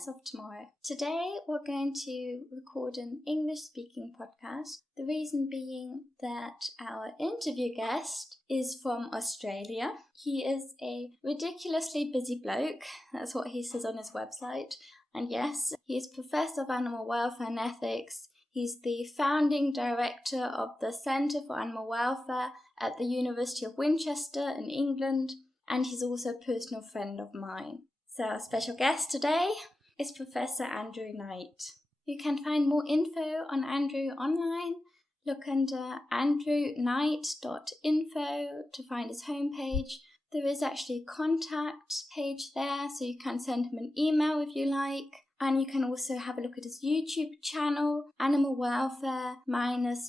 Pets of Tomorrow. Today we're going to record an English-speaking podcast. The reason being that our interview guest is from Australia. He is a ridiculously busy bloke. That's what he says on his website. And yes, he is Professor of Animal Welfare and Ethics. He's the founding director of the Centre for Animal Welfare at the University of Winchester in England, and he's also a personal friend of mine. So our special guest today is Professor Andrew Knight. You can find more info on Andrew online. Look under andrewknight.info to find his homepage. There is actually a contact page there, so you can send him an email if you like. And you can also have a look at his YouTube channel, Animal Welfare -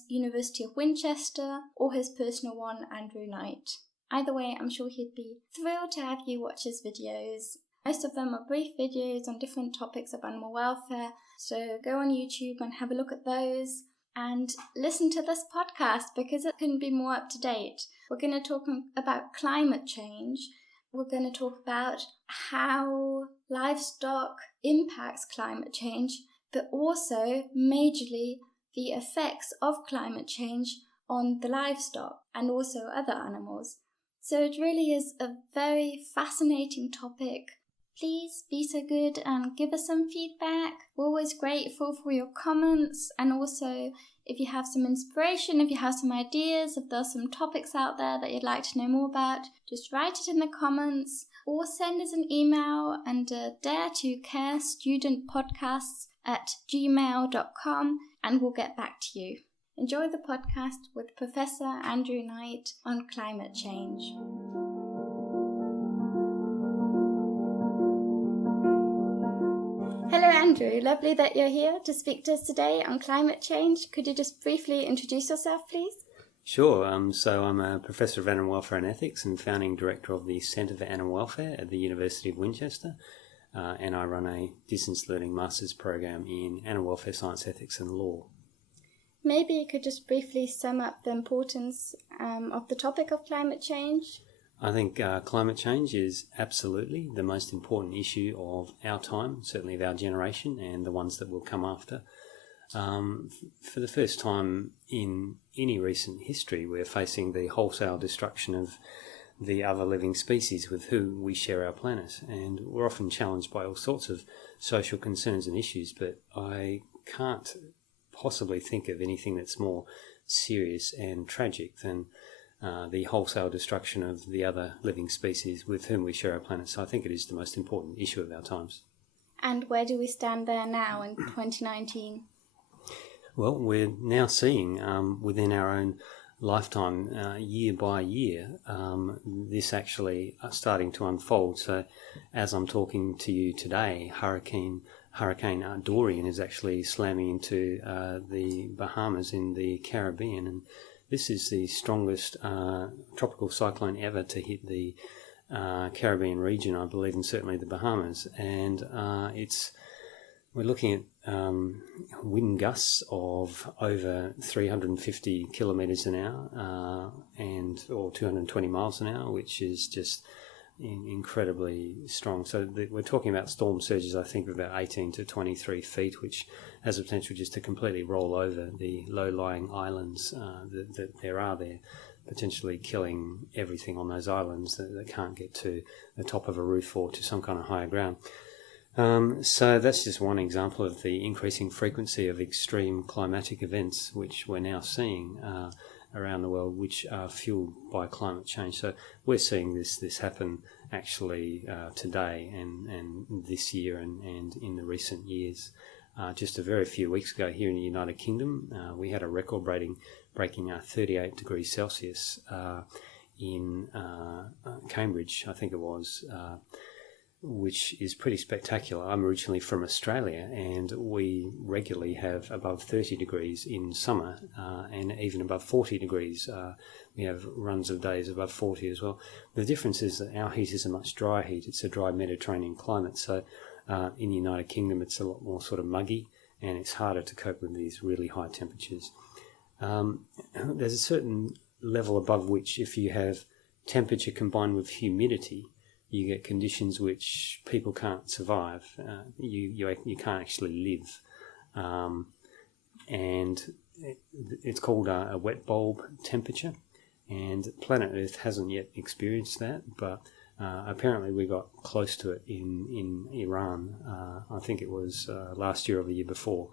University of Winchester, or his personal one, Andrew Knight. Either way, I'm sure he'd be thrilled to have you watch his videos. Most of them are brief videos on different topics of animal welfare, so go on YouTube and have a look at those and listen to this podcast because it couldn't be more up to date. We're going to talk about climate change. We're going to talk about how livestock impacts climate change, but also majorly the effects of climate change on the livestock and also other animals. So it really is a very fascinating topic. Please be so good and give us some feedback. We're always grateful for your comments, and also if you have some inspiration, if you have some ideas, if there's some topics out there that you'd like to know more about, just write it in the comments or send us an email under daretocarestudentpodcasts@gmail.com and we'll get back to you. Enjoy the podcast with Professor Andrew Knight on climate change. Hello Andrew, lovely that you're here to speak to us today on climate change. Could you just briefly introduce yourself, please? Sure. So I'm a Professor of Animal Welfare and Ethics and founding Director of the Centre for Animal Welfare at the University of Winchester. And I run a distance learning master's program in Animal Welfare Science, Ethics and Law. Maybe you could just briefly sum up the importance of the topic of climate change. I think climate change is absolutely the most important issue of our time, certainly of our generation and the ones that will come after. For the first time in any recent history, we're facing the wholesale destruction of the other living species with whom we share our planet. And we're often challenged by all sorts of social concerns and issues, but I can't possibly think of anything that's more serious and tragic than the wholesale destruction of the other living species with whom we share our planet. So I think it is the most important issue of our times. And where do we stand there now in 2019? Well, we're now seeing within our own lifetime, year by year, this actually starting to unfold. So as I'm talking to you today, Hurricane Dorian is actually slamming into the Bahamas in the Caribbean, and this is the strongest tropical cyclone ever to hit the Caribbean region, I believe, and certainly the Bahamas. And we're looking at wind gusts of over 350 kilometres an hour or 220 miles an hour, which is just incredibly strong. So we're talking about storm surges, I think, of about 18 to 23 feet, which has the potential just to completely roll over the low-lying islands that there are there, potentially killing everything on those islands that can't get to the top of a roof or to some kind of higher ground. So that's just one example of the increasing frequency of extreme climatic events which we're now seeing around the world, which are fueled by climate change. So we're seeing this happen actually today and this year and in the recent years. Just a very few weeks ago here in the United Kingdom, we had a record-breaking 38 degrees Celsius in Cambridge, I think it was, which is pretty spectacular. I'm originally from Australia, and we regularly have above 30 degrees in summer and even above 40 degrees. We have runs of days above 40 as well. The difference is that our heat is a much drier heat. It's a dry Mediterranean climate, so in the United Kingdom it's a lot more sort of muggy, and it's harder to cope with these really high temperatures. There's a certain level above which, if you have temperature combined with humidity, you get conditions which people can't survive. You can't actually live. And it's called a wet bulb temperature. And planet Earth hasn't yet experienced that, but apparently we got close to it in Iran. I think it was last year or the year before.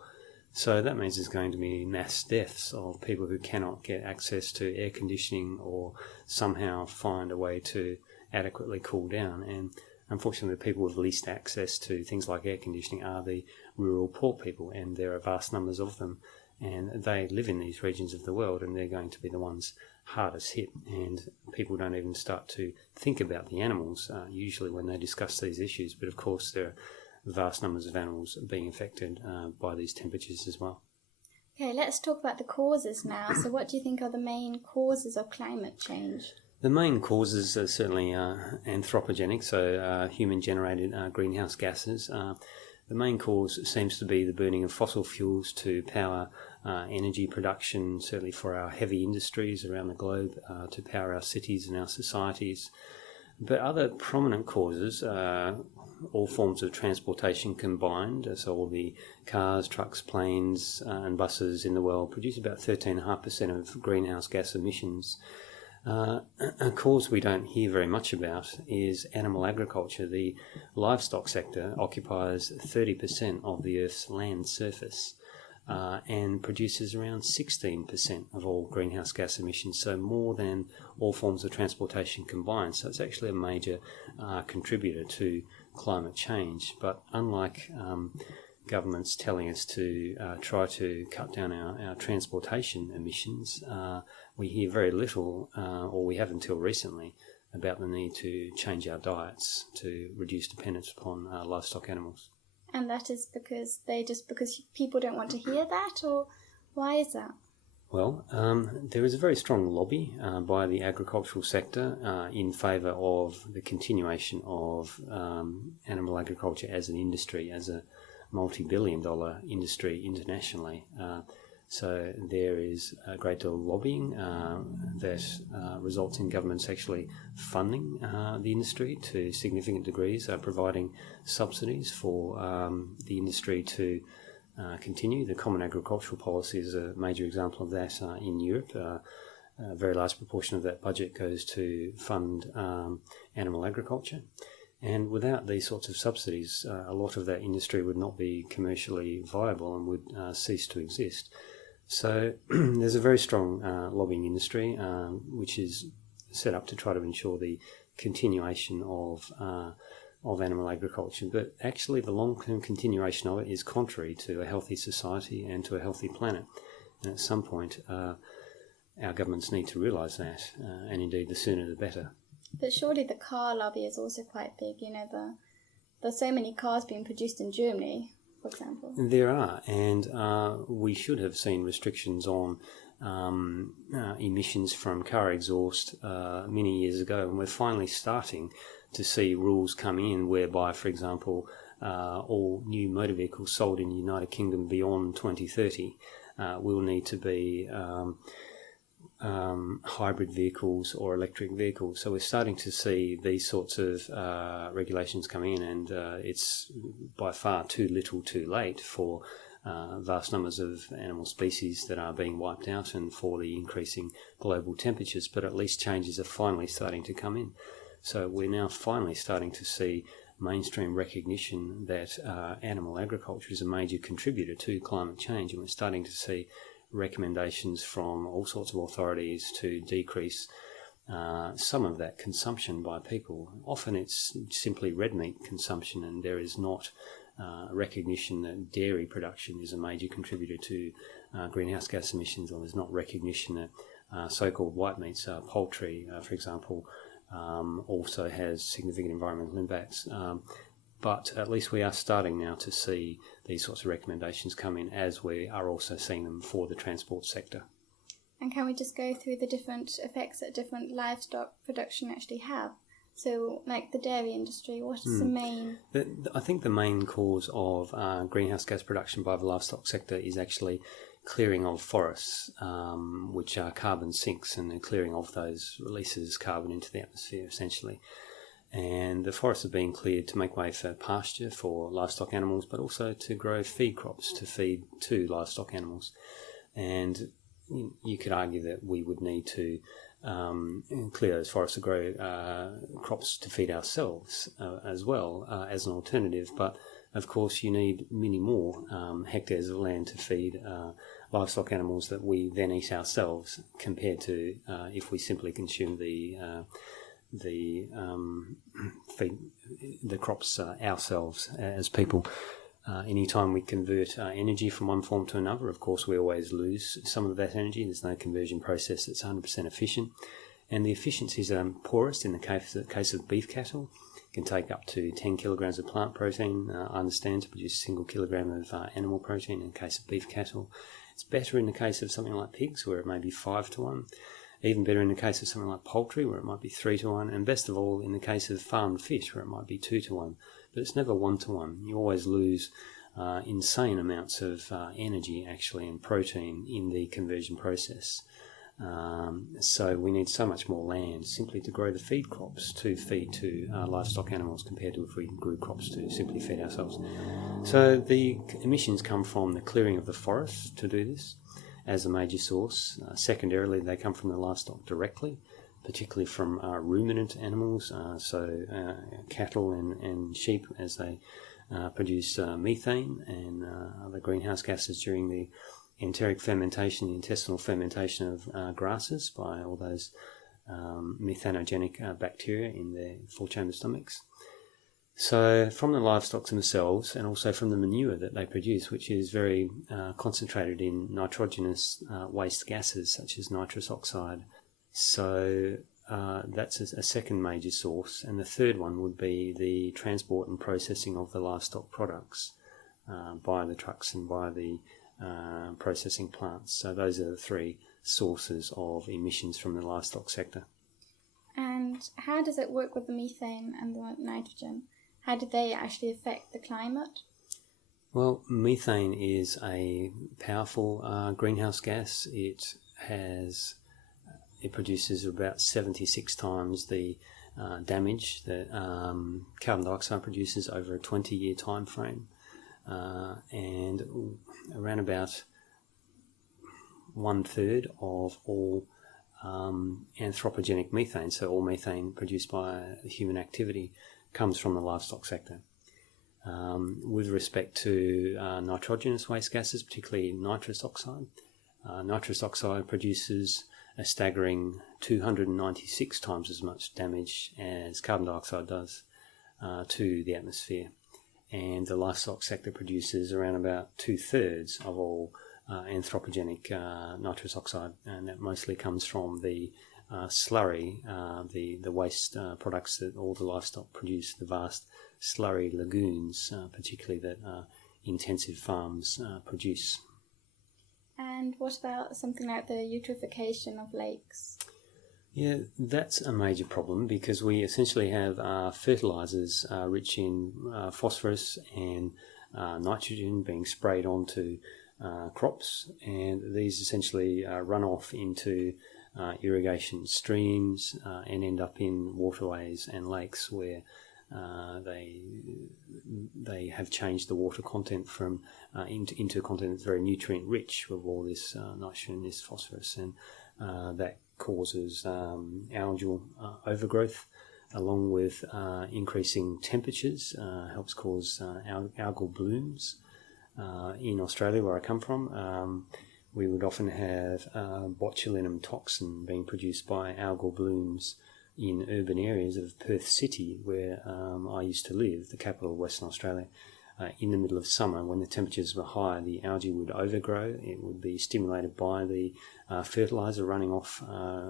So that means there's going to be mass deaths of people who cannot get access to air conditioning or somehow find a way to adequately cool down. And unfortunately, the people with least access to things like air conditioning are the rural poor people, and there are vast numbers of them. And they live in these regions of the world, and they're going to be the ones hardest hit. And people don't even start to think about the animals usually when they discuss these issues. But of course, there are vast numbers of animals being affected by these temperatures as well. Okay, let's talk about the causes now. So what do you think are the main causes of climate change? The main causes are certainly anthropogenic, so human-generated greenhouse gases. The main cause seems to be the burning of fossil fuels to power energy production, certainly for our heavy industries around the globe, to power our cities and our societies. But other prominent causes, all forms of transportation combined, so all the cars, trucks, planes and buses in the world produce about 13.5% of greenhouse gas emissions. A cause we don't hear very much about is animal agriculture. The livestock sector occupies 30% of the Earth's land surface and produces around 16% of all greenhouse gas emissions, so more than all forms of transportation combined. So it's actually a major contributor to climate change. But unlike governments telling us to try to cut down our transportation emissions, we hear very little, or we have until recently, about the need to change our diets to reduce dependence upon livestock animals. And that is because people don't want to hear that, or why is that? Well, there is a very strong lobby by the agricultural sector in favour of the continuation of animal agriculture as an industry, as a multi-billion-dollar industry internationally. So there is a great deal of lobbying that results in governments actually funding the industry to significant degrees, providing subsidies for the industry to continue. The Common Agricultural Policy is a major example of that in Europe. A very large proportion of that budget goes to fund animal agriculture. And without these sorts of subsidies, a lot of that industry would not be commercially viable and would cease to exist. So there's a very strong lobbying industry which is set up to try to ensure the continuation of animal agriculture. But actually the long-term continuation of it is contrary to a healthy society and to a healthy planet. And at some point, our governments need to realise that, and indeed the sooner the better. But surely the car lobby is also quite big. You know, there's so many cars being produced in Germany, for example. There are, and we should have seen restrictions on emissions from car exhaust many years ago, and we're finally starting to see rules come in whereby, for example, all new motor vehicles sold in the United Kingdom beyond 2030 will need to be hybrid vehicles or electric vehicles. So we're starting to see these sorts of regulations come in, and it's by far too little too late for vast numbers of animal species that are being wiped out and for the increasing global temperatures, but at least changes are finally starting to come in. So we're now finally starting to see mainstream recognition that animal agriculture is a major contributor to climate change, and we're starting to see recommendations from all sorts of authorities to decrease some of that consumption by people. Often it's simply red meat consumption, and there is not recognition that dairy production is a major contributor to greenhouse gas emissions, or there's not recognition that so-called white meats, poultry, for example, also has significant environmental impacts. But at least we are starting now to see these sorts of recommendations come in, as we are also seeing them for the transport sector. And can we just go through the different effects that different livestock production actually have? So, like the dairy industry, what is the main? I think the main cause of greenhouse gas production by the livestock sector is actually clearing of forests, which are carbon sinks, and the clearing of those releases carbon into the atmosphere, essentially. And the forests are being cleared to make way for pasture for livestock animals, but also to grow feed crops to feed to livestock animals. And you could argue that we would need to clear those forests to grow crops to feed ourselves as well as an alternative. But of course, you need many more hectares of land to feed livestock animals that we then eat ourselves, compared to if we simply consume feed the crops ourselves as people. Anytime we convert energy from one form to another, of course, we always lose some of that energy. There's no conversion process that's 100% efficient. And the efficiencies are poorest in the case of beef cattle. It can take up to 10 kilograms of plant protein, I understand, to produce a single kilogram of animal protein in the case of beef cattle. It's better in the case of something like pigs, where it may be 5 to 1. Even better in the case of something like poultry, where it might be 3 to 1. And best of all, in the case of farmed fish, where it might be 2 to 1. But it's never 1 to 1. You always lose insane amounts of energy, actually, and protein in the conversion process. So we need so much more land simply to grow the feed crops to feed to livestock animals, compared to if we grew crops to simply feed ourselves. So the emissions come from the clearing of the forests to do this as a major source. Secondarily, they come from the livestock directly, particularly from ruminant animals, so cattle and sheep, as they produce methane and other greenhouse gases during the enteric fermentation, the intestinal fermentation of grasses by all those methanogenic bacteria in their four-chamber stomachs. So from the livestock themselves, and also from the manure that they produce, which is very concentrated in nitrogenous waste gases such as nitrous oxide. So that's a second major source. And the third one would be the transport and processing of the livestock products by the trucks and by the processing plants. So those are the three sources of emissions from the livestock sector. And how does it work with the methane and the nitrogen? How do they actually affect the climate? Well, methane is a powerful greenhouse gas. It produces about 76 times the damage that carbon dioxide produces over a 20-year time frame. And around about 1/3 of all anthropogenic methane, so all methane produced by human activity, comes from the livestock sector. With respect to nitrogenous waste gases, particularly nitrous oxide produces a staggering 296 times as much damage as carbon dioxide does to the atmosphere. And the livestock sector produces around about 2/3 of all anthropogenic nitrous oxide, and that mostly comes from the slurry, the waste products that all the livestock produce, the vast slurry lagoons, particularly that intensive farms produce. And what about something like the eutrophication of lakes? Yeah, that's a major problem, because we essentially have fertilizers rich in phosphorus and nitrogen being sprayed onto crops, and these essentially run off into irrigation streams and end up in waterways and lakes, where they have changed the water content from into content that's very nutrient rich with all this nitrogen, this phosphorus, and that causes algal overgrowth, along with increasing temperatures, helps cause algal blooms. In Australia, where I come from, we would often have botulinum toxin being produced by algal blooms in urban areas of Perth City, where I used to live, the capital of Western Australia. In the middle of summer, when the temperatures were high, the algae would overgrow. It would be stimulated by the fertiliser running off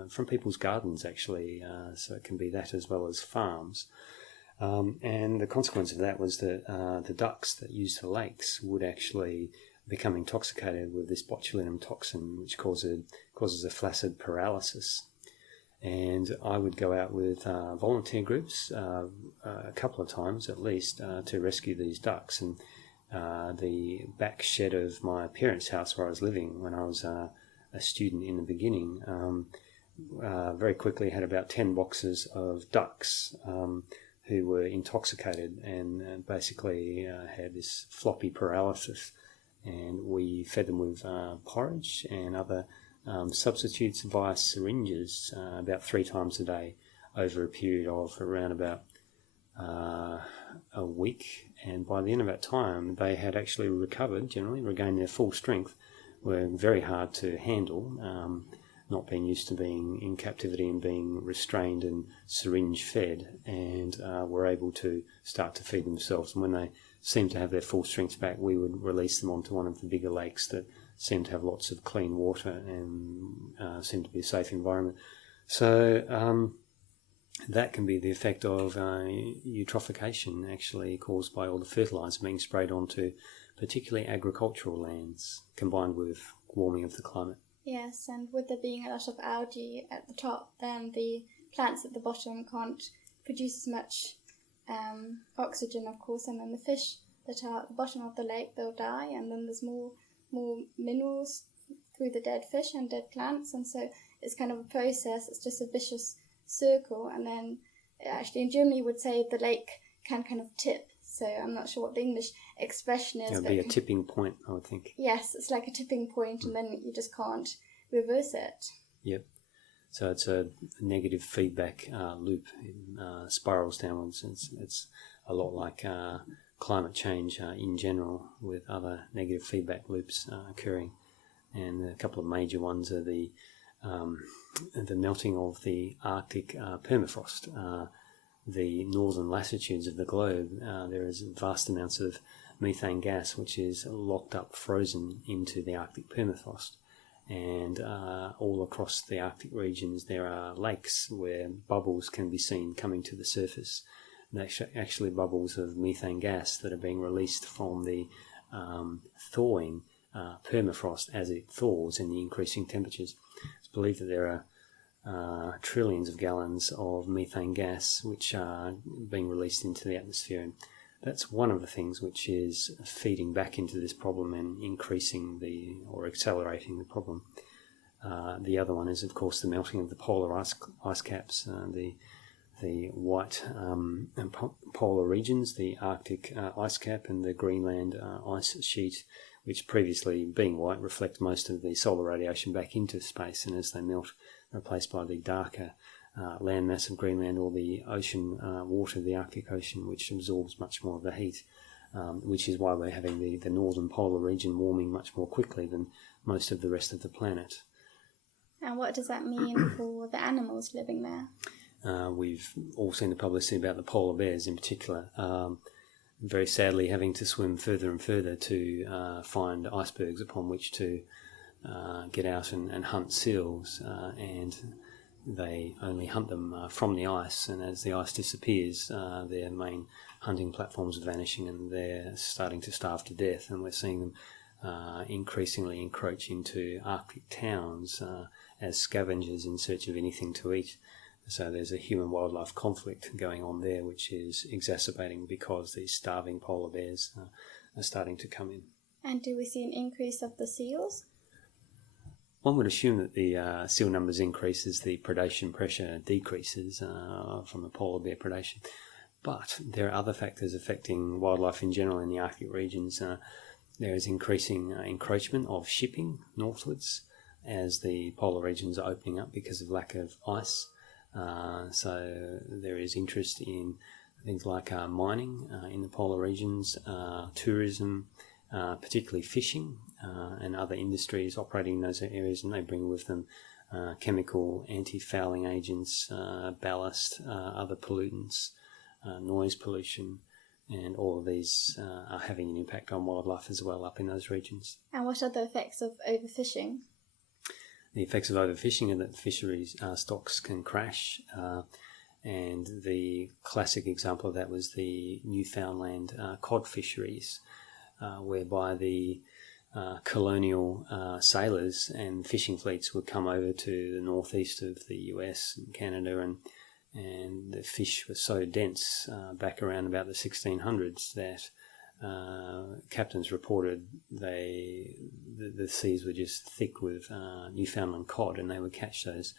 from people's gardens, actually. So it can be that as well as farms. And the consequence of that was that the ducks that used the lakes would actually become intoxicated with this botulinum toxin, which causes a flaccid paralysis. And I would go out with volunteer groups a couple of times at least to rescue these ducks. And the back shed of my parents' house where I was living when I was a student in the beginning very quickly had about 10 boxes of ducks who were intoxicated and basically had this floppy paralysis. And we fed them with porridge and other substitutes via syringes about 3 times a day over a period of around about a week. And by the end of that time, they had actually recovered, generally regained their full strength, were very hard to handle, not being used to being in captivity and being restrained and syringe fed, and were able to start to feed themselves. And when they seemed to have their full strength back, we would release them onto one of the bigger lakes that seemed to have lots of clean water and seemed to be a safe environment. So that can be the effect of eutrophication, actually caused by all the fertiliser being sprayed onto particularly agricultural lands, combined with warming of the climate. Yes, and with there being a lot of algae at the top, then the plants at the bottom can't produce as much oxygen, of course, and then the fish that are at the bottom of the lake, they'll die, and then there's more minerals through the dead fish and dead plants, and so it's kind of a process. It's just a vicious circle, and then actually in Germany would say the lake can kind of tip. So I'm not sure what the English expression is. It would be a tipping point, I would think. Yes, it's like a tipping point, and then you just can't reverse it. Yep. So it's a negative feedback loop. It spirals downwards. It's a lot like climate change in general, with other negative feedback loops occurring. And a couple of major ones are the melting of the Arctic permafrost. The northern latitudes of the globe, there is vast amounts of methane gas which is locked up, frozen into the Arctic permafrost. And all across the Arctic regions there are lakes where bubbles can be seen coming to the surface. They're actually bubbles of methane gas that are being released from the thawing permafrost as it thaws in the increasing temperatures. It's believed that there are trillions of gallons of methane gas which are being released into the atmosphere. And that's one of the things which is feeding back into this problem and increasing or accelerating the problem. The other one is, of course, the melting of the polar ice caps, the white polar regions, the Arctic ice cap and the Greenland ice sheet, which previously, being white, reflect most of the solar radiation back into space, and as they melt, replaced by the darker landmass of Greenland, or the ocean water, the Arctic Ocean, which absorbs much more of the heat, which is why we're having the northern polar region warming much more quickly than most of the rest of the planet. And what does that mean for the animals living there? We've all seen the publicity about the polar bears in particular, very sadly having to swim further and further to find icebergs upon which to get out and hunt seals, and they only hunt them from the ice, and as the ice disappears, their main hunting platforms are vanishing and they're starting to starve to death, and we're seeing them increasingly encroach into Arctic towns as scavengers in search of anything to eat. So there's a human-wildlife conflict going on there, which is exacerbating because these starving polar bears are starting to come in. And do we see an increase of the seals? One would assume that the seal numbers increase as the predation pressure decreases from the polar bear predation. But there are other factors affecting wildlife in general in the Arctic regions. There is increasing encroachment of shipping northwards as the polar regions are opening up because of lack of ice. So there is interest in things like mining in the polar regions, tourism, particularly fishing and other industries operating in those areas, and they bring with them chemical anti-fouling agents, ballast, other pollutants, noise pollution, and all of these are having an impact on wildlife as well up in those regions. And what are the effects of overfishing? The effects of overfishing are that fisheries stocks can crash, and the classic example of that was the Newfoundland cod fisheries, whereby the colonial sailors and fishing fleets would come over to the northeast of the US and Canada, and the fish were so dense back around about the 1600s that captains reported the seas were just thick with Newfoundland cod, and they would catch those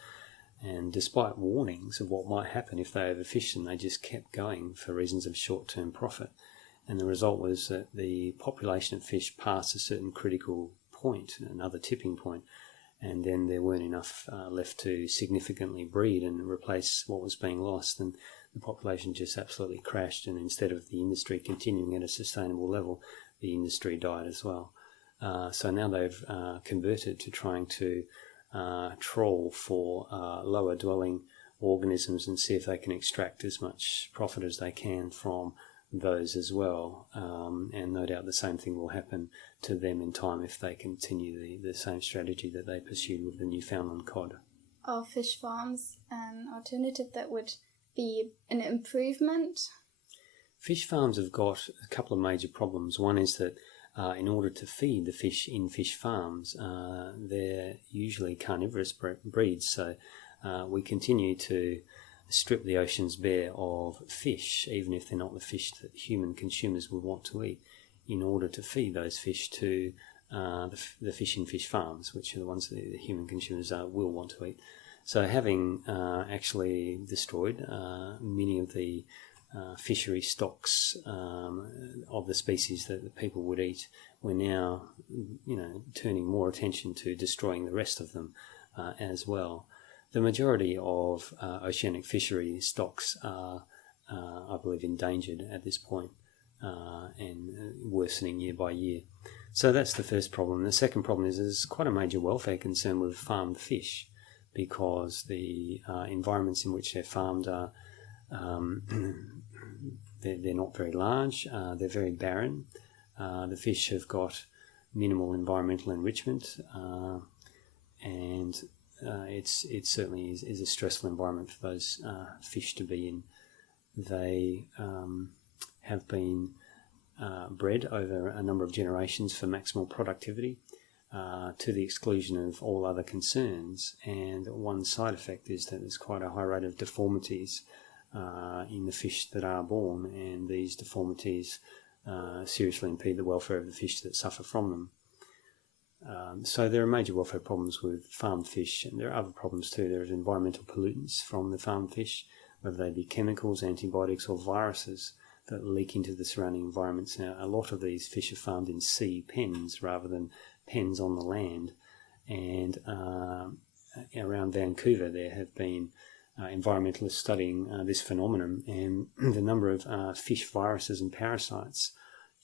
And despite warnings of what might happen if they overfished them, they just kept going for reasons of short-term profit. And the result was that the population of fish passed a certain critical point, another tipping point, and then there weren't enough left to significantly breed and replace what was being lost, and the population just absolutely crashed. And instead of the industry continuing at a sustainable level, the industry died as well. So now they've converted to trying to trawl for lower dwelling organisms and see if they can extract as much profit as they can from those as well. And no doubt the same thing will happen to them in time if they continue the same strategy that they pursued with the Newfoundland cod. Are fish farms an alternative that would be an improvement? Fish farms have got a couple of major problems. One is that in order to feed the fish in fish farms, they're usually carnivorous breeds, so we continue to strip the oceans bare of fish, even if they're not the fish that human consumers would want to eat, in order to feed those fish to the fish in fish farms, which are the ones that the human consumers will want to eat. So having actually destroyed many of the fishery stocks of the species that the people would eat, we're now, turning more attention to destroying the rest of them as well. The majority of oceanic fishery stocks are, I believe, endangered at this point and worsening year by year. So that's the first problem. The second problem is there's quite a major welfare concern with farmed fish, because the environments in which they're farmed are they're not very large, they're very barren. The fish have got minimal environmental enrichment, and it certainly is a stressful environment for those fish to be in. They have been bred over a number of generations for maximal productivity, to the exclusion of all other concerns, and one side effect is that there's quite a high rate of deformities in the fish that are born, and these deformities seriously impede the welfare of the fish that suffer from them. So there are major welfare problems with farmed fish, and there are other problems too. There are environmental pollutants from the farmed fish, whether they be chemicals, antibiotics or viruses that leak into the surrounding environments. Now, a lot of these fish are farmed in sea pens rather than pens on the land, and around Vancouver there have been environmentalists studying this phenomenon, and the number of fish viruses and parasites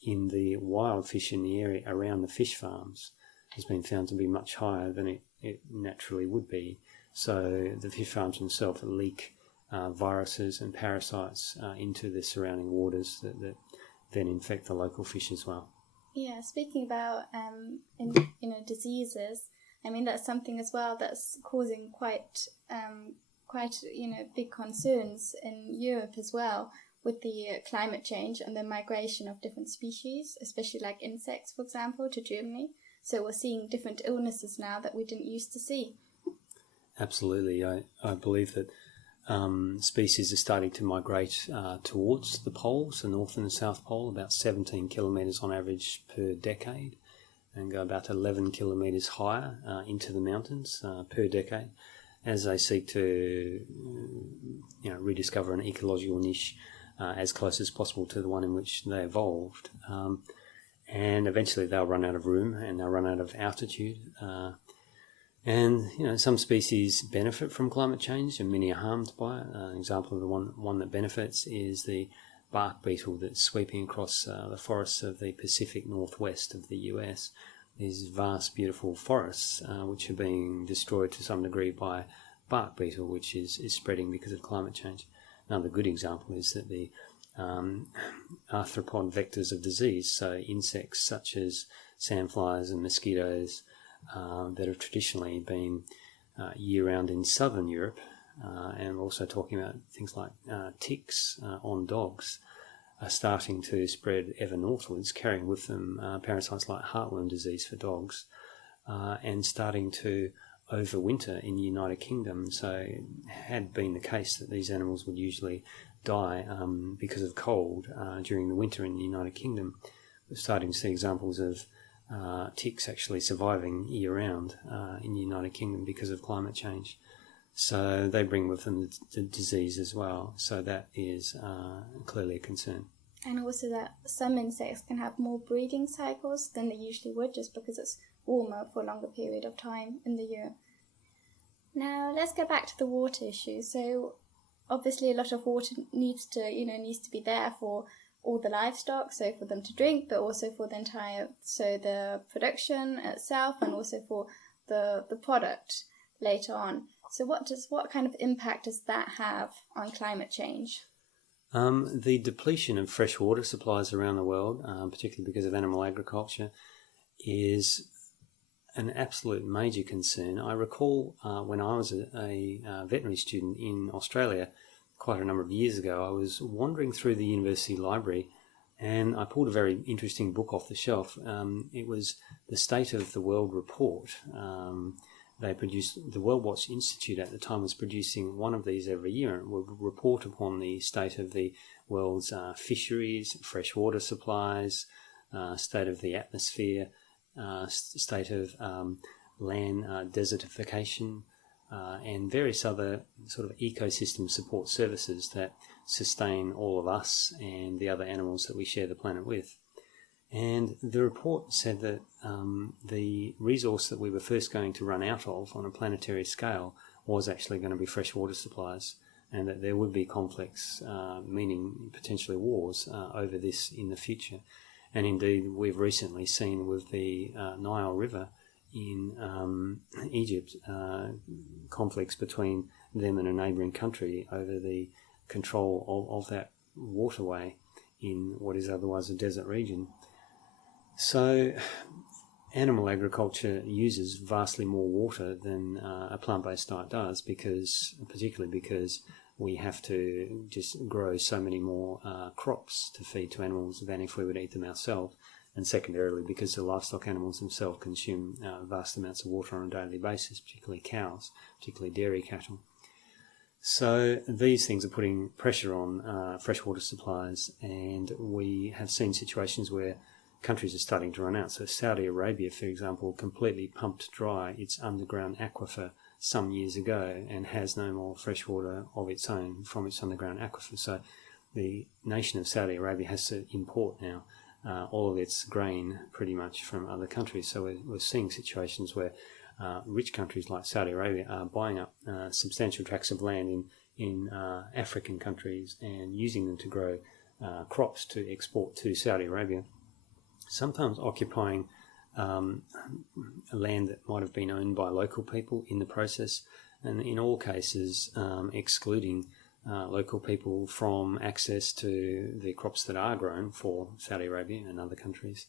in the wild fish in the area around the fish farms has been found to be much higher than it naturally would be. So the fish farms themselves leak viruses and parasites into the surrounding waters that then infect the local fish as well. Yeah, speaking about diseases, I mean that's something as well that's causing quite big concerns in Europe as well, with the climate change and the migration of different species, especially like insects, for example, to Germany. So we're seeing different illnesses now that we didn't used to see. Absolutely. I believe that species are starting to migrate towards the poles, the North and the South Pole, about 17 kilometres on average per decade, and go about 11 kilometres higher into the mountains per decade, as they seek to rediscover an ecological niche as close as possible to the one in which they evolved. And eventually they'll run out of room and they'll run out of altitude. And some species benefit from climate change and many are harmed by it. An example of the one that benefits is the bark beetle that's sweeping across the forests of the Pacific Northwest of the US. These vast, beautiful forests which are being destroyed to some degree by bark beetle, which is spreading because of climate change. Another good example is that the arthropod vectors of disease, so insects such as sandflies and mosquitoes that have traditionally been year-round in southern Europe, and also talking about things like ticks on dogs, are starting to spread ever northwards, carrying with them parasites like heartworm disease for dogs, and starting to overwinter in the United Kingdom. So it had been the case that these animals would usually die because of cold during the winter in the United Kingdom. We're starting to see examples of ticks actually surviving year-round in the United Kingdom because of climate change. So they bring with them the disease as well. So that is clearly a concern. And also that some insects can have more breeding cycles than they usually would, just because it's warmer for a longer period of time in the year. Now let's go back to the water issue. So obviously a lot of water needs to be there for all the livestock, so for them to drink, but also for the production itself, and also for the product later on. So what kind of impact does that have on climate change? The depletion of fresh water supplies around the world, particularly because of animal agriculture, is an absolute major concern. I recall when I was a veterinary student in Australia quite a number of years ago, I was wandering through the university library and I pulled a very interesting book off the shelf. It was the State of the World report. They produced, the World Watch Institute at the time was producing one of these every year, and it would report upon the state of the world's fisheries, freshwater supplies, state of the atmosphere, state of land desertification, and various other sort of ecosystem support services that sustain all of us and the other animals that we share the planet with. And the report said that the resource that we were first going to run out of on a planetary scale was actually going to be freshwater supplies, and that there would be conflicts, meaning potentially wars, over this in the future. And indeed, we've recently seen with the Nile River in Egypt, conflicts between them and a neighbouring country over the control of that waterway in what is otherwise a desert region. So animal agriculture uses vastly more water than a plant-based diet does, particularly because we have to just grow so many more crops to feed to animals than if we would eat them ourselves, and secondarily because the livestock animals themselves consume vast amounts of water on a daily basis, particularly cows, particularly dairy cattle. So these things are putting pressure on freshwater supplies, and we have seen situations where countries are starting to run out. So Saudi Arabia, for example, completely pumped dry its underground aquifer some years ago and has no more fresh water of its own from its underground aquifer. So the nation of Saudi Arabia has to import now all of its grain pretty much from other countries. So we're seeing situations where rich countries like Saudi Arabia are buying up substantial tracts of land in African countries and using them to grow crops to export to Saudi Arabia, sometimes occupying land that might have been owned by local people in the process, and in all cases excluding local people from access to the crops that are grown for Saudi Arabia and other countries,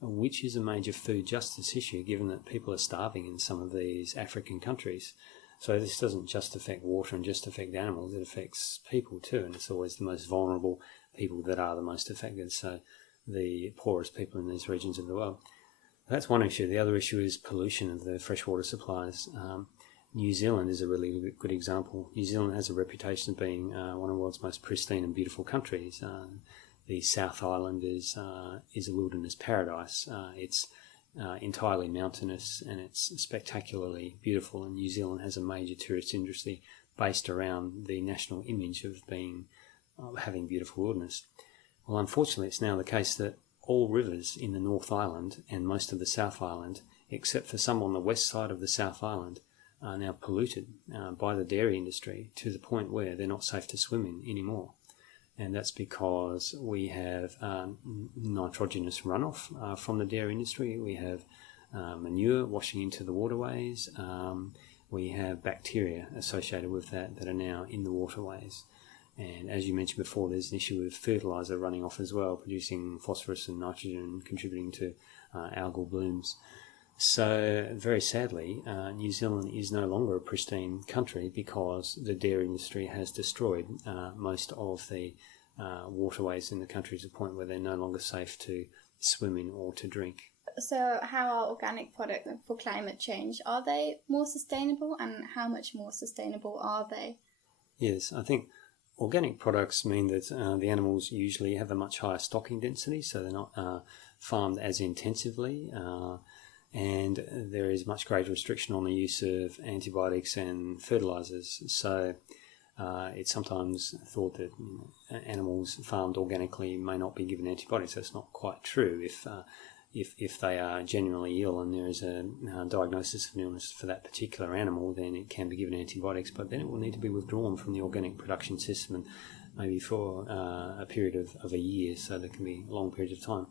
which is a major food justice issue given that people are starving in some of these African countries. So this doesn't just affect water and just affect animals, it affects people too, and it's always the most vulnerable people that are the most affected. So the poorest people in these regions of the world. That's one issue. The other issue is pollution of the freshwater supplies. New Zealand is a really good example. New Zealand has a reputation of being one of the world's most pristine and beautiful countries. The South Island is a wilderness paradise. It's entirely mountainous and it's spectacularly beautiful, and New Zealand has a major tourist industry based around the national image of having beautiful wilderness. Well, unfortunately, it's now the case that all rivers in the North Island and most of the South Island, except for some on the west side of the South Island, are now polluted by the dairy industry to the point where they're not safe to swim in anymore. And that's because we have nitrogenous runoff from the dairy industry. We have manure washing into the waterways. We have bacteria associated with that are now in the waterways. And as you mentioned before, there's an issue with fertiliser running off as well, producing phosphorus and nitrogen, contributing to algal blooms. So very sadly, New Zealand is no longer a pristine country because the dairy industry has destroyed most of the waterways in the country to the point where they're no longer safe to swim in or to drink. So how are organic products for climate change? Are they more sustainable, and how much more sustainable are they? Yes, I think organic products mean that the animals usually have a much higher stocking density, so they're not farmed as intensively. and there is much greater restriction on the use of antibiotics and fertilizers. So it's sometimes thought that animals farmed organically may not be given antibiotics. That's not quite true. If they are genuinely ill and there is a diagnosis of an illness for that particular animal, then it can be given antibiotics, but then it will need to be withdrawn from the organic production system, and maybe for a period of a year, so there can be long periods of time.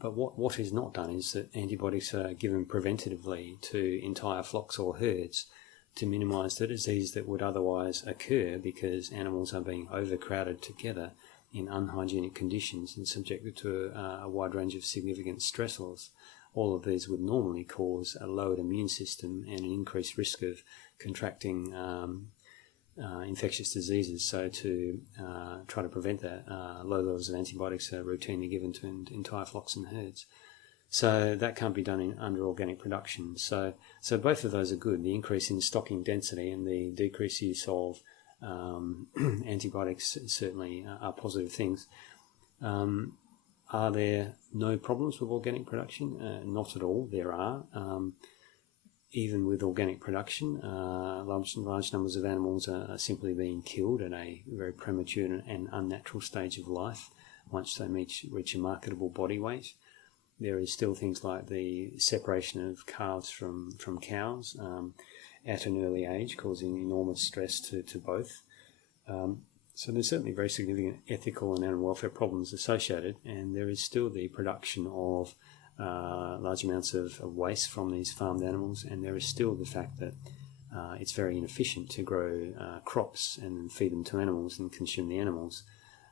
But what is not done is that antibiotics are given preventatively to entire flocks or herds to minimise the disease that would otherwise occur because animals are being overcrowded together in unhygienic conditions and subjected to a wide range of significant stressors. All of these would normally cause a lowered immune system and an increased risk of contracting infectious diseases. So to try to prevent that, low levels of antibiotics are routinely given to entire flocks and herds. So that can't be done under organic production. So both of those are good. The increase in stocking density and the decreased use of antibiotics certainly are positive things. Are there no problems with organic production? Not at all. There are. Even with organic production, large numbers of animals are simply being killed at a very premature and unnatural stage of life once they reach a marketable body weight. There is still things like the separation of calves from cows at an early age, causing enormous stress to both. So there's certainly very significant ethical and animal welfare problems associated, and there is still the production of large amounts of waste from these farmed animals, and there is still the fact that it's very inefficient to grow crops and feed them to animals and consume the animals.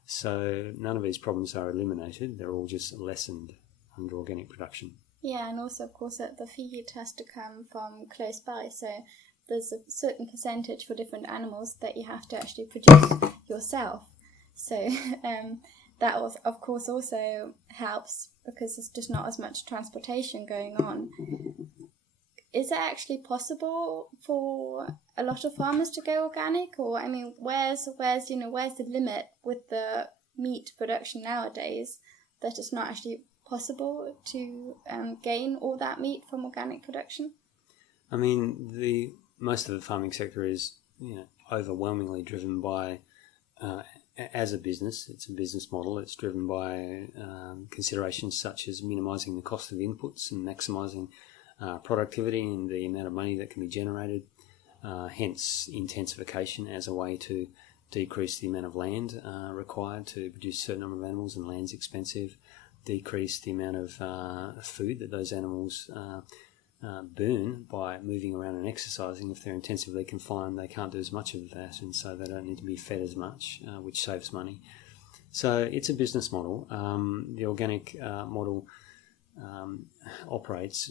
So none of these problems are eliminated, they're all just lessened under organic production. Yeah, and also, of course, that the feed has to come from close by, so there's a certain percentage for different animals that you have to actually produce yourself. So that, of course, also helps because there's just not as much transportation going on. Is it actually possible for a lot of farmers to go organic? Or, I mean, where's the limit with the meat production nowadays that it's not actually possible to gain all that meat from organic production? I mean, most of the farming sector is overwhelmingly driven by, as a business, it's a business model. It's driven by considerations such as minimising the cost of inputs and maximising productivity and the amount of money that can be generated. Hence, intensification as a way to decrease the amount of land required to produce a certain number of animals, and land's expensive. Decrease the amount of food that those animals burn by moving around and exercising. If they're intensively confined, they can't do as much of that, and so they don't need to be fed as much, which saves money. So it's a business model. The organic model operates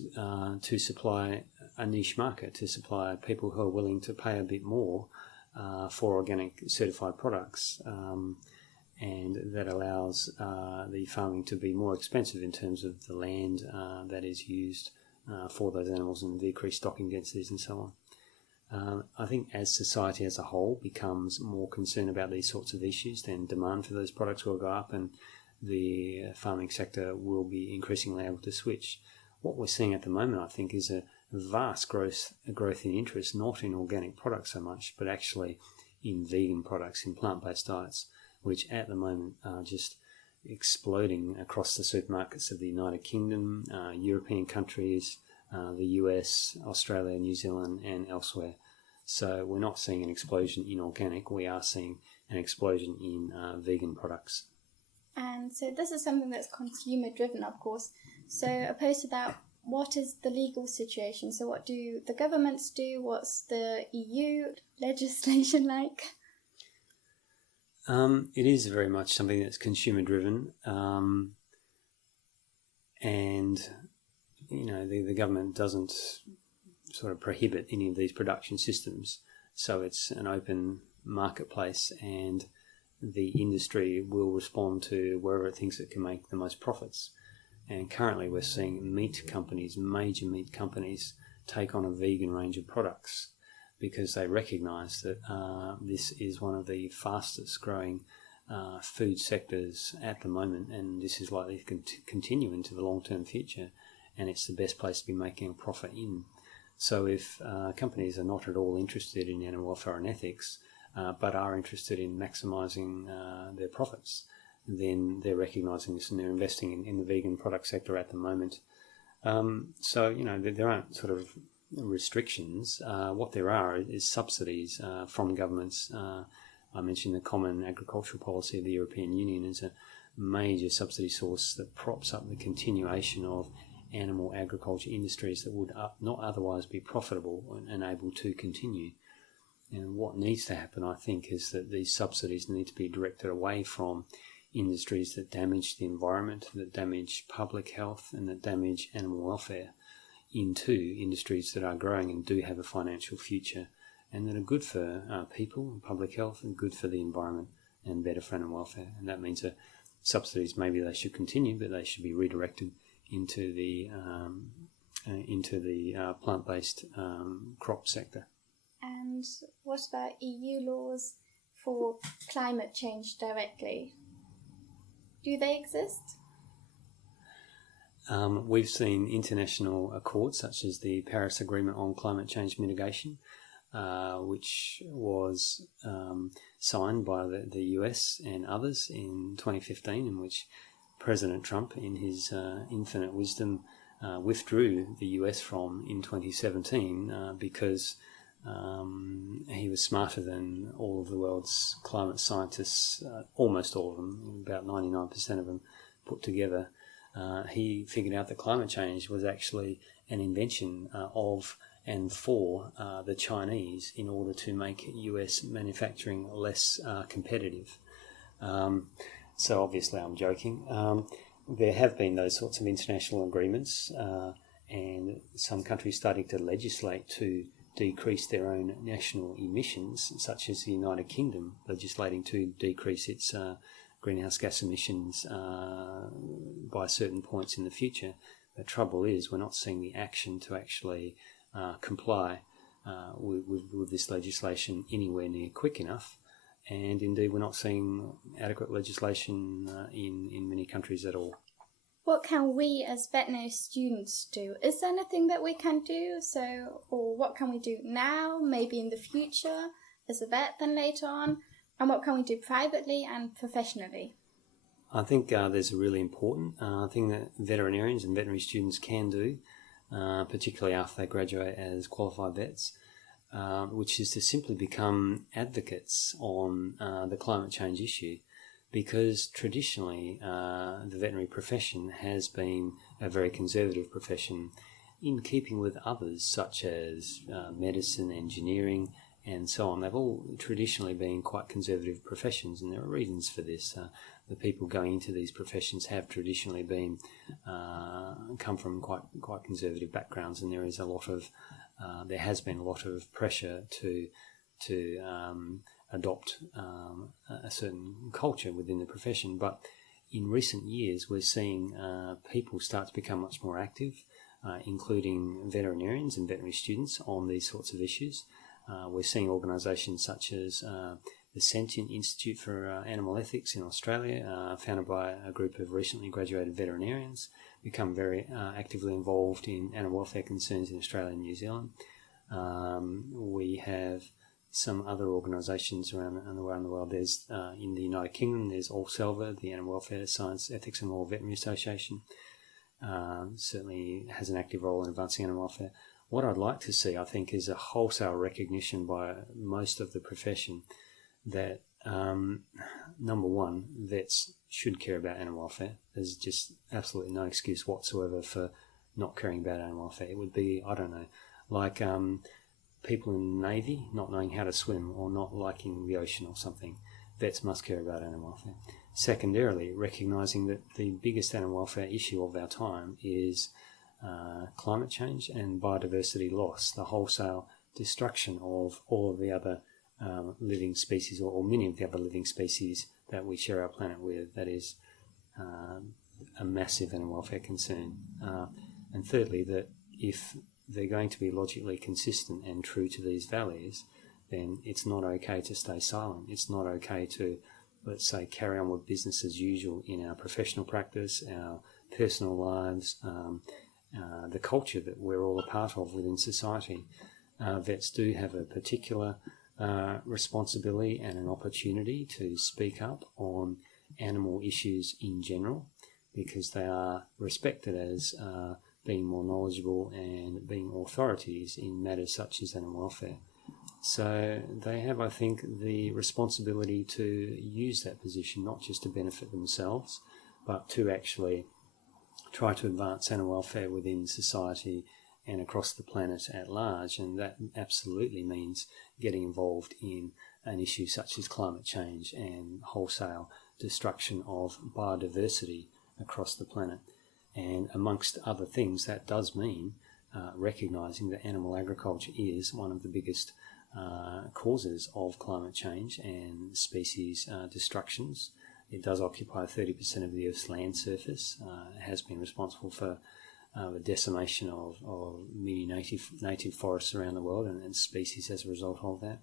to supply a niche market, to supply people who are willing to pay a bit more for organic certified products. And that allows the farming to be more expensive in terms of the land that is used for those animals and decreased stocking densities and so on. I think as society as a whole becomes more concerned about these sorts of issues, then demand for those products will go up and the farming sector will be increasingly able to switch. What we're seeing at the moment, I think, is a vast growth in interest, not in organic products so much, but actually in vegan products, in plant-based diets, which at the moment are just exploding across the supermarkets of the United Kingdom, European countries, the US, Australia, New Zealand, and elsewhere. So we're not seeing an explosion in organic, we are seeing an explosion in vegan products. And so this is something that's consumer driven, of course. So opposed to that, what is the legal situation? So what do the governments do? What's the EU legislation like? It is very much something that's consumer driven, and the government doesn't sort of prohibit any of these production systems, so it's an open marketplace, and the industry will respond to wherever it thinks it can make the most profits. And currently we're seeing major meat companies take on a vegan range of products, because they recognise that this is one of the fastest growing food sectors at the moment, and this is likely to continue into the long-term future. and it's the best place to be making a profit in. So if companies are not at all interested in animal welfare and ethics, but are interested in maximising their profits, then they're recognising this and they're investing in the vegan product sector at the moment. So, there aren't sort of restrictions. What there are is subsidies from governments. I mentioned the Common Agricultural Policy of the European Union as a major subsidy source that props up the continuation of animal agriculture industries that would not otherwise be profitable and able to continue. And what needs to happen, I think, is that these subsidies need to be directed away from industries that damage the environment, that damage public health, and that damage animal welfare, into industries that are growing and do have a financial future and that are good for people and public health and good for the environment and better for animal welfare. And that means that subsidies, maybe they should continue, but they should be redirected into the plant-based crop sector. And what about EU laws for climate change directly? Do they exist? We've seen international accords such as the Paris Agreement on Climate Change Mitigation, which was signed by the US and others in 2015, in which President Trump, in his infinite wisdom, withdrew the US from in 2017 because he was smarter than all of the world's climate scientists, almost all of them, about 99% of them put together. He figured out that climate change was actually an invention of and for the Chinese in order to make US manufacturing less competitive. So obviously I'm joking. There have been those sorts of international agreements and some countries starting to legislate to decrease their own national emissions, such as the United Kingdom legislating to decrease its greenhouse gas emissions by certain points in the future. The trouble is we're not seeing the action to actually comply with this legislation anywhere near quick enough, and indeed we're not seeing adequate legislation in many countries at all. What can we as veterinary students do? Is there anything that we can do? Or what can we do now, maybe in the future, as a vet then later on? And what can we do privately and professionally? I think there's a really important thing that veterinarians and veterinary students can do, particularly after they graduate as qualified vets, which is to simply become advocates on the climate change issue. Because traditionally the veterinary profession has been a very conservative profession in keeping with others such as medicine, engineering and so on. They've all traditionally been quite conservative professions, and there are reasons for this. The people going into these professions have traditionally been come from quite conservative backgrounds, and there is there has been a lot of pressure to adopt a certain culture within the profession. But in recent years, we're seeing people start to become much more active, including veterinarians and veterinary students, on these sorts of issues. We're seeing organisations such as the Sentient Institute for Animal Ethics in Australia, founded by a group of recently graduated veterinarians, become very actively involved in animal welfare concerns in Australia and New Zealand. We have some other organisations around the world. There's in the United Kingdom, there's AllSelva, the Animal Welfare, Science, Ethics and Law Veterinary Association. Certainly has an active role in advancing animal welfare. What I'd like to see, I think, is a wholesale recognition by most of the profession that, number one, vets should care about animal welfare. There's just absolutely no excuse whatsoever for not caring about animal welfare. It would be, I don't know, like people in the Navy not knowing how to swim or not liking the ocean or something. Vets must care about animal welfare. Secondarily, recognising that the biggest animal welfare issue of our time is climate change and biodiversity loss, the wholesale destruction of all of the other living species, or many of the other living species that we share our planet with. That is a massive animal welfare concern. And thirdly, that if they're going to be logically consistent and true to these values, then it's not okay to stay silent. It's not okay to, let's say, carry on with business as usual in our professional practice, our personal lives, the culture that we're all a part of within society. Vets do have a particular responsibility and an opportunity to speak up on animal issues in general, because they are respected as being more knowledgeable and being authorities in matters such as animal welfare. So they have, I think, the responsibility to use that position not just to benefit themselves, but to actually try to advance animal welfare within society and across the planet at large. And that absolutely means getting involved in an issue such as climate change and wholesale destruction of biodiversity across the planet. And amongst other things, that does mean recognising that animal agriculture is one of the biggest causes of climate change and species destructions. It does occupy 30% of the Earth's land surface. It has been responsible for the decimation of many native forests around the world and species as a result of that.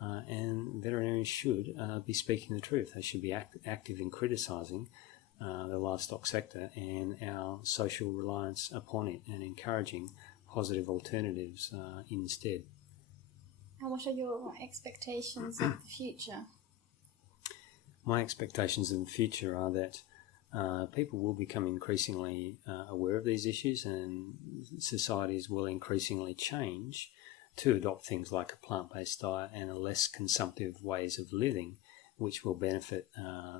And veterinarians should be speaking the truth. They should be active in criticising the livestock sector and our social reliance upon it, and encouraging positive alternatives instead. And what are your expectations of the future? My expectations of the future are that people will become increasingly aware of these issues, and societies will increasingly change to adopt things like a plant-based diet and a less consumptive ways of living, which will benefit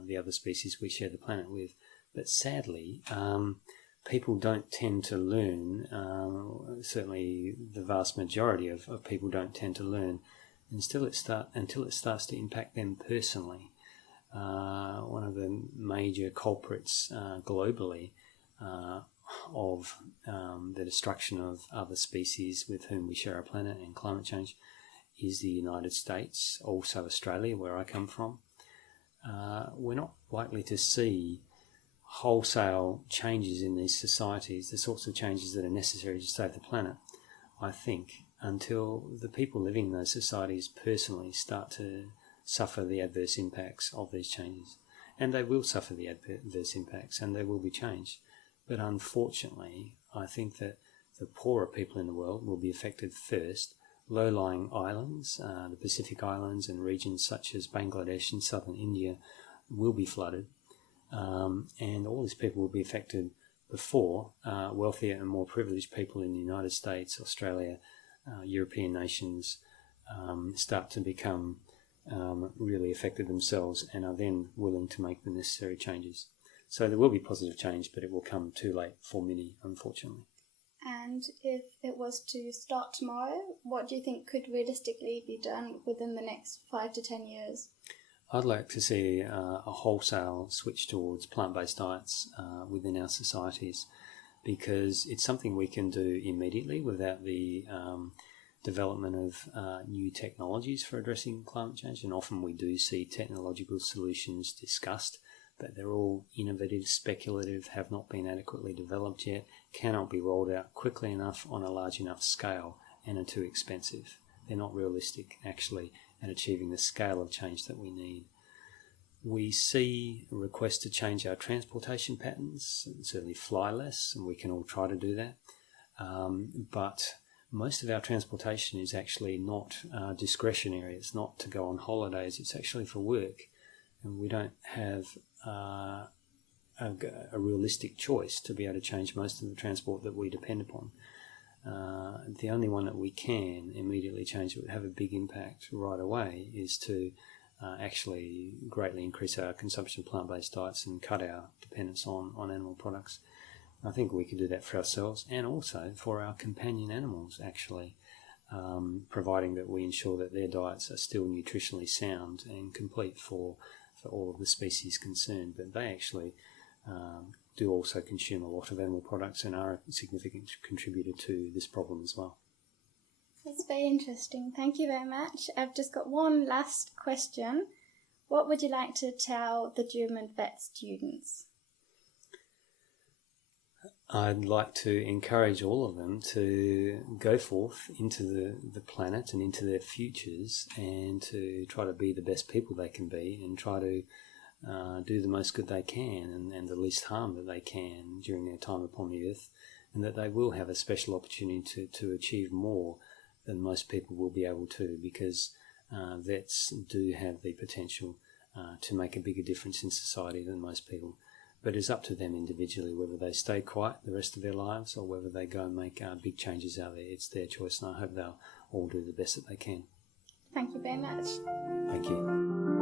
the other species we share the planet with. But sadly, people don't tend to learn, certainly the vast majority of people don't tend to learn until it starts to impact them personally. One of the major culprits globally of the destruction of other species with whom we share a planet and climate change is the United States, also Australia, where I come from. We're not likely to see wholesale changes in these societies, the sorts of changes that are necessary to save the planet, I think, until the people living in those societies personally start to suffer the adverse impacts of these changes. And they will suffer the adverse impacts, and they will be changed. But unfortunately, I think that the poorer people in the world will be affected first. Low-lying islands, the Pacific Islands and regions such as Bangladesh and southern India will be flooded. And all these people will be affected before wealthier and more privileged people in the United States, Australia, European nations start to become really affected themselves and are then willing to make the necessary changes. So there will be positive change, but it will come too late for many, unfortunately. And if it was to start tomorrow, what do you think could realistically be done within the next 5 to 10 years? I'd like to see a wholesale switch towards plant-based diets within our societies, because it's something we can do immediately without the development of new technologies for addressing climate change. And often we do see technological solutions discussed, but they're all innovative, speculative, have not been adequately developed yet, cannot be rolled out quickly enough on a large enough scale, and are too expensive. They're not realistic, actually, at achieving the scale of change that we need. We see requests to change our transportation patterns, certainly fly less, and we can all try to do that. But most of our transportation is actually not discretionary. It's not to go on holidays. It's actually for work. And we don't have a realistic choice to be able to change most of the transport that we depend upon. The only one that we can immediately change that would have a big impact right away is to actually greatly increase our consumption of plant-based diets and cut our dependence on animal products. I think we could do that for ourselves and also for our companion animals, actually, providing that we ensure that their diets are still nutritionally sound and complete for all of the species concerned. But they actually do also consume a lot of animal products and are a significant contributor to this problem as well. That's very interesting. Thank you very much. I've just got one last question. What would you like to tell the German vet students? I'd like to encourage all of them to go forth into the planet and into their futures, and to try to be the best people they can be, and try to do the most good they can and the least harm that they can during their time upon the earth, and that they will have a special opportunity to achieve more than most people will be able to, because vets do have the potential to make a bigger difference in society than most people. But it's up to them individually whether they stay quiet the rest of their lives or whether they go and make big changes out there. It's their choice, and I hope they'll all do the best that they can. Thank you very much. Thank you.